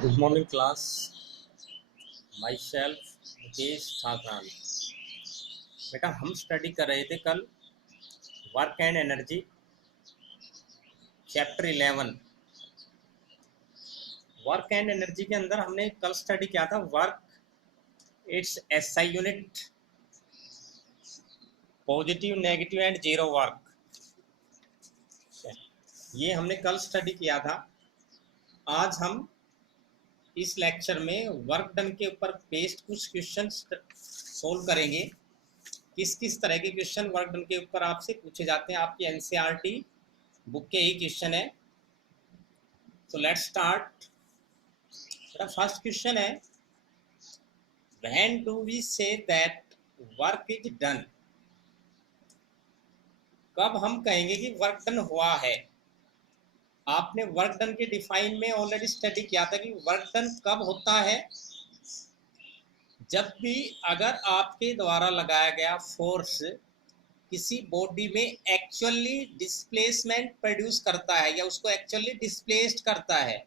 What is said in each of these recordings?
Good morning class. My self Mukesh Thakran. बेटा हम study कर रहे थे कल work and energy chapter 11। Work and energy के अंदर हमने कल स्टडी किया था work it's SI unit, positive negative and zero work. ये हमने कल स्टडी किया था। आज हम इस लेक्चर में वर्क डन के ऊपर बेस्ड कुछ क्वेश्चन सोल्व करेंगे। किस किस तरह के क्वेश्चन वर्क डन के ऊपर आपसे पूछे जाते हैं, आपकी एनसीईआरटी बुक के ही क्वेश्चन है। तो लेट्स स्टार्ट। फर्स्ट क्वेश्चन है, when do we say that work is done. कब हम कहेंगे कि वर्क डन हुआ है। आपने वर्क डन के डिफाइन में ऑलरेडी स्टडी किया था कि वर्क डन कब होता है, जब भी अगर आपके द्वारा लगाया गया फोर्स किसी बॉडी में एक्चुअली डिस्प्लेसमेंट प्रोड्यूस करता है या उसको एक्चुअली डिस्प्लेस्ड करता है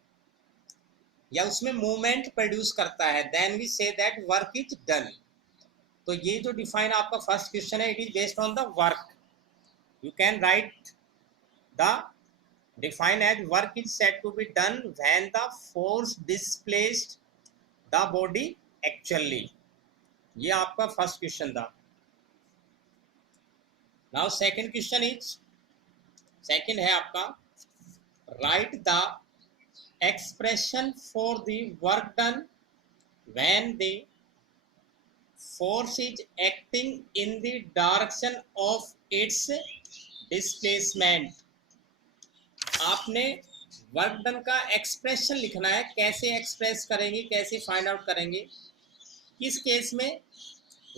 या उसमें मूवमेंट प्रोड्यूस करता है, then we say that work is done. तो ये जो डिफाइन आपका फर्स्ट क्वेश्चन है, it is based on the work. You can write the define as work is said to be done when the force displaced the body actually. ये आपका first question था। Now second question is, second है आपका, write the expression for the work done when the force is acting in the direction of its displacement। आपने work done का expression लिखना है। कैसे एक्सप्रेस करेंगे, कैसे फाइंड आउट करेंगे, किस केस में,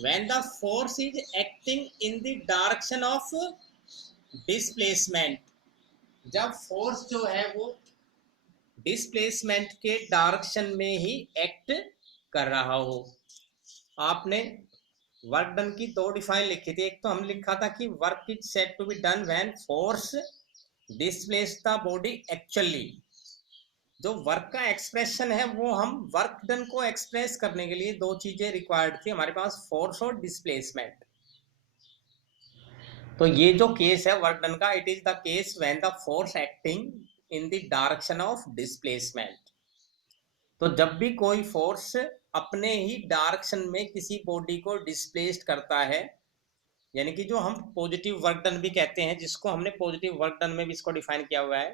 when the force is acting in the direction of displacement। जब फोर्स जो है वो डिस्प्लेसमेंट के डायरेक्शन में ही एक्ट कर रहा हो। आपने वर्क डन की दो डिफाइन लिखी थी। एक तो हम लिखा था कि work is said to be done when force displace the body actually. जो वर्क का एक्सप्रेशन है वो हम वर्क डन को एक्सप्रेस करने के लिए दो चीजें रिक्वायर्ड थी हमारे पास, फोर्स और डिस्प्लेसमेंट। तो ये जो केस है वर्क डन का, it is the case when the force acting in the direction of displacement. तो जब भी कोई फोर्स अपने ही डायरेक्शन में किसी बॉडी को डिस्प्लेस्ड करता है, यानी कि जो हम पॉजिटिव वर्क डन भी कहते हैं, जिसको हमने पॉजिटिव वर्क डन में भी इसको डिफाइन किया हुआ है,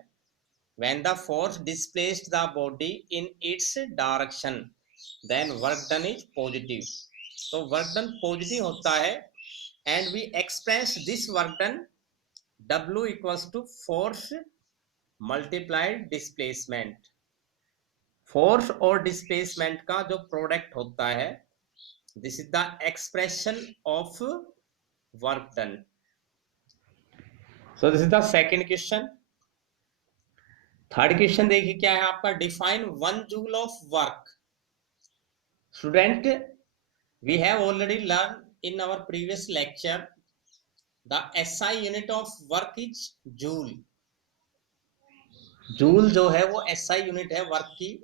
when the force displaced the body in its direction then work done is positive. तो वर्क डन पॉजिटिव होता है and we express this work done W equals to force multiplied displacement. Force और displacement का जो product होता है, this is the expression of work done. So this is the second question. Third question देखिए क्या है आपका, define 1 joule of work. Student, we have already learn in our previous lecture the SI unit of work is joule. Joule जो है वो SI unit है work की,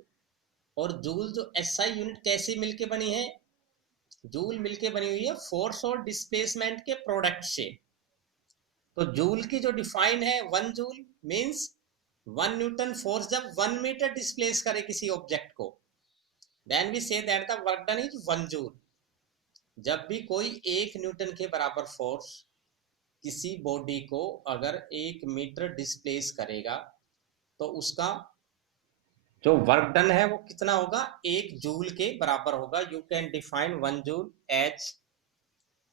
और जूल जो SI यूनिट कैसे मिलके बनी है, जूल मिलके बनी हुई है फोर्स और डिस्प्लेसमेंट के प्रोडक्ट से। तो जूल की जो डिफाइन है, 1 जूल मींस 1 न्यूटन फोर्स जब 1 मीटर डिस्प्लेस करे किसी ऑब्जेक्ट को, then we say that the work done is 1 joule. जब भी कोई 1 न्यूटन के बराबर फोर्स किसी बॉडी को अगर 1 मीटर डिस्प्लेस करेगा तो उसका जो वर्क डन है वो कितना होगा, 1 जूल के बराबर होगा। You can define 1 joule as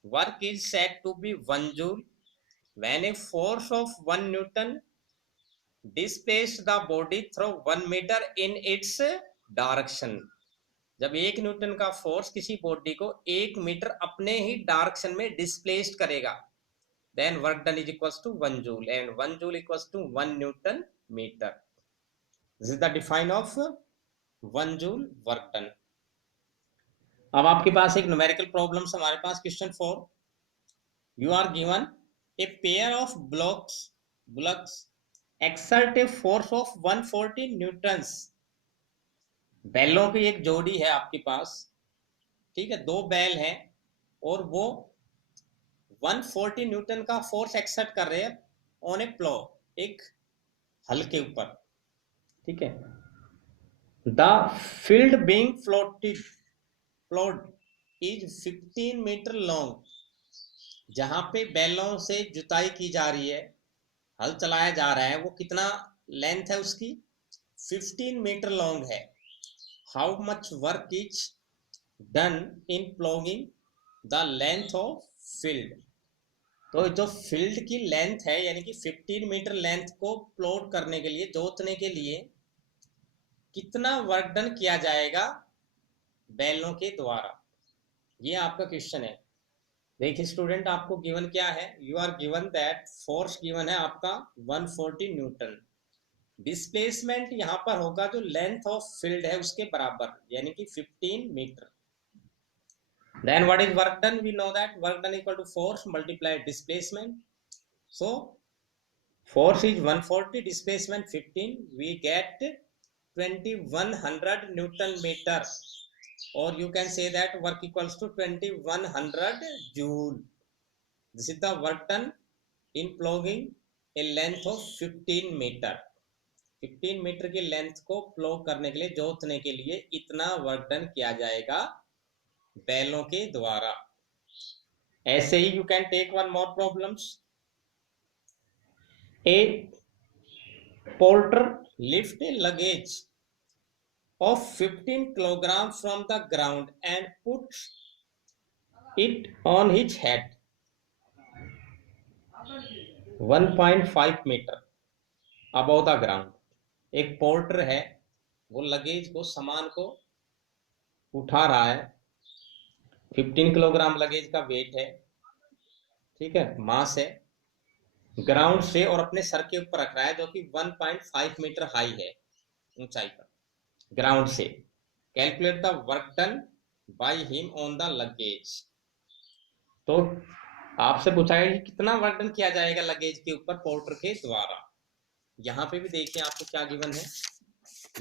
work is said to be 1 joule when a force of 1 Newton displaced the body through 1 meter in its direction। जब 1 न्यूटन का फोर्स किसी बॉडी को 1 मीटर अपने ही डायरेक्शन में डिस्प्लेस्ड करेगा, then work done is equals to 1 joule and 1 joule equals to 1 Newton meter। This is the define of 1 joule work done। अब आपके पास एक न्यूमेरिकल प्रॉब्लम हमारे पास, question 4। You are given a pair of blocks exert a force of 140 newtons बैलों की एक जोड़ी है आपके पास, ठीक है, दो बैल हैं और वो 140 न्यूटन का फोर्स एक्सर्ट कर रहे हैं ऑन ए प्लो, एक हल के ऊपर, ठीक है। The field being ploughed is 15 metre long, जहां पे बैलों से जुताई की जा रही है, हल चलाया जा रहा है, वो कितना लेंथ है उसकी, 15 मीटर लॉन्ग है। How much work is done in ploughing the length of field, तो जो फील्ड की लेंथ है यानी कि 15 मीटर लेंथ को प्लॉट करने के लिए, जोतने के लिए कितना वर्क डन किया जाएगा बैलों के द्वारा, ये आपका क्वेश्चन है। देखिए स्टूडेंट, आपको गिवन क्या है, you are given that force given है आपका 140 न्यूटन, डिस्प्लेसमेंट यहाँ पर होगा जो लेंथ ऑफ फील्ड है उसके बराबर यानी कि 15 metre. Then what is work done, we know that work done equal to force multiply displacement, so force is 140, displacement 15, we get 2100 newton meter, or you can say that work equals to 2100 joule. This is the work done in ploughing a length of 15 meter, 15 metre की length को प्लो करने के लिए, जोतने के लिए इतना work done किया जाएगा बैलों के द्वारा। ऐसे ही you can take one more problems. A porter lift a luggage of 15 kilogram from the ground and put it on his head 1.5 meter above the ground। एक पोर्टर है, वो लगेज को, सामान को उठा रहा है, 15 किलोग्राम लगेज का वेट है, ठीक है, मास है, ग्राउंड से और अपने सर के ऊपर रख रहा है, जो कि 1.5 मीटर हाई है ऊंचाई पर, ग्राउंड से। Calculate the work done by him on the luggage, तो आपसे पूछा है कि कितना वर्क डन किया जाएगा लगेज के ऊपर पोर्टर के द्वारा। यहाँ पे भी देखिए आपको क्या गिवन है,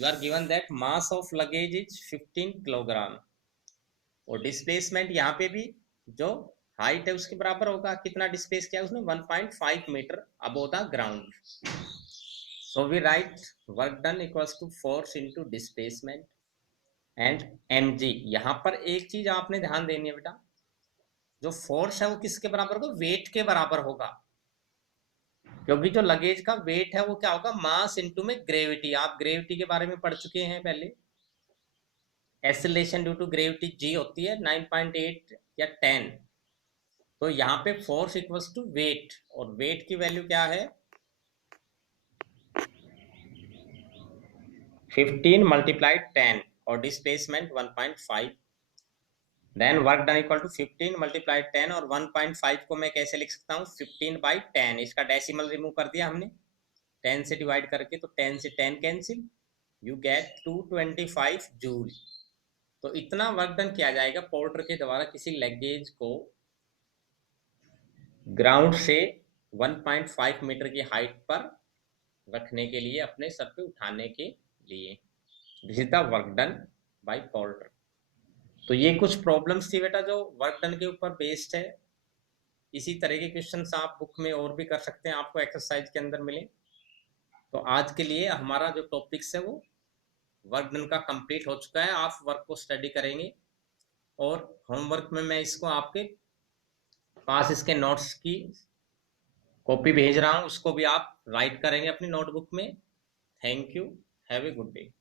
you are given that mass of luggage is 15 kilogram, और डिस्प्लेसमेंट यहाँ पे भी जो हाइट है उसके बराबर होगा, कितना डिस्प्लेस किया उसने, 1.5 metre above the ground. So we write work done equals to force into displacement and mg। यहाँ पर एक चीज आपने ध्यान देनी है बेटा, जो फोर्स है वो किसके बराबर होगा, वेट के बराबर होगा, क्योंकि जो लगेज का वेट है वो क्या होगा, मास इनटू में ग्रेविटी। आप ग्रेविटी के बारे में पढ़ चुके हैं पहले, acceleration due to gravity g होती है 9.8 या 10, तो यहाँ पे फोर्स इक्वल्स टू वेट, और वेट की वैल्यू क्या है, 15 मल्टीप्लाइड 10 और displacement 1.5। Then work done equal to 15 multiplied 10, और 1.5 को मैं कैसे लिख सकता हूँ, 15/10, इसका डेसिमल रिमूव कर दिया हमने, 10 से डिवाइड करके, तो 10 से 10 कैंसिल, यू गेट 225 जूल। तो इतना वर्क डन किया जाएगा पोर्टर के द्वारा किसी लगेज को ग्राउंड से 1.5 मीटर की हाइट पर रखने के लिए, अपने सर पे उठाने के लिए। This is the work done by porter. तो ये कुछ प्रॉब्लम्स थी बेटा जो वर्क डन के ऊपर बेस्ड है। इसी तरह के क्वेश्चंस आप बुक में और भी कर सकते हैं, आपको एक्सरसाइज के अंदर मिले। तो आज के लिए हमारा जो टॉपिक्स है वो वर्क डन का कंप्लीट हो चुका है। आप वर्क को स्टडी करेंगे, और होमवर्क में मैं इसको आपके पास इसके नोट्स की कॉपी भेज रहा हूँ, उसको भी आप राइट करेंगे अपनी नोटबुक में। Thank you, have a good day.